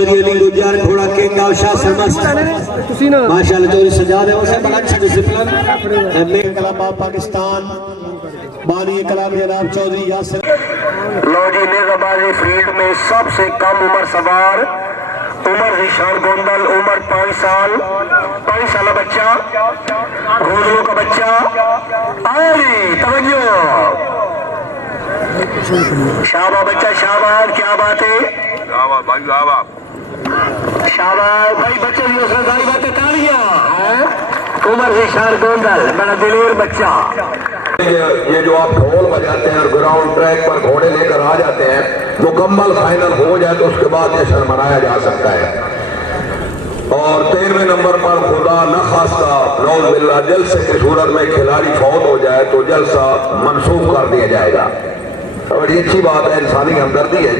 चौधरी अली गुज्जर घोड़ा king of शासन माशाल्लाह चौधरी सजा दे उसे बड़ा अच्छा डिसिप्लिन में कलाम पाकिस्तान बानी कलाम जनाब चौधरी यासिर। लो जी नेजाबाजी फील्ड में सबसे कम उम्र सवार उमर रिशान गोंदल, उम्र 5 साल, 5 साल बच्चा, गोदलों का बच्चा। आई तवज्जो, शाबाश बच्चा शाबाश, क्या बात है, शाबाश भाई शाबाश, शाबाश भाई बच्चे की सरदारी बातें तालियां। उमर रिशान गोंदल बड़ा दिलेर बच्चा। ये जो आप ढोल बजाते हैं और ग्राउंड ट्रैक पर घोड़े लेकर आ जाते हैं, मुकम्मल फाइनल हो जाए तो उसके बाद जश्न मनाया जा सकता है। और 13वें नंबर पर खुदा न खास्ता नौज बिल्ला जलसे की सूरत में खिलाड़ी फौत हो जाए तो जलसा मनसूख कर दिया जाएगा। बड़ी अच्छी बात है, इंसानी हमदर्दी है।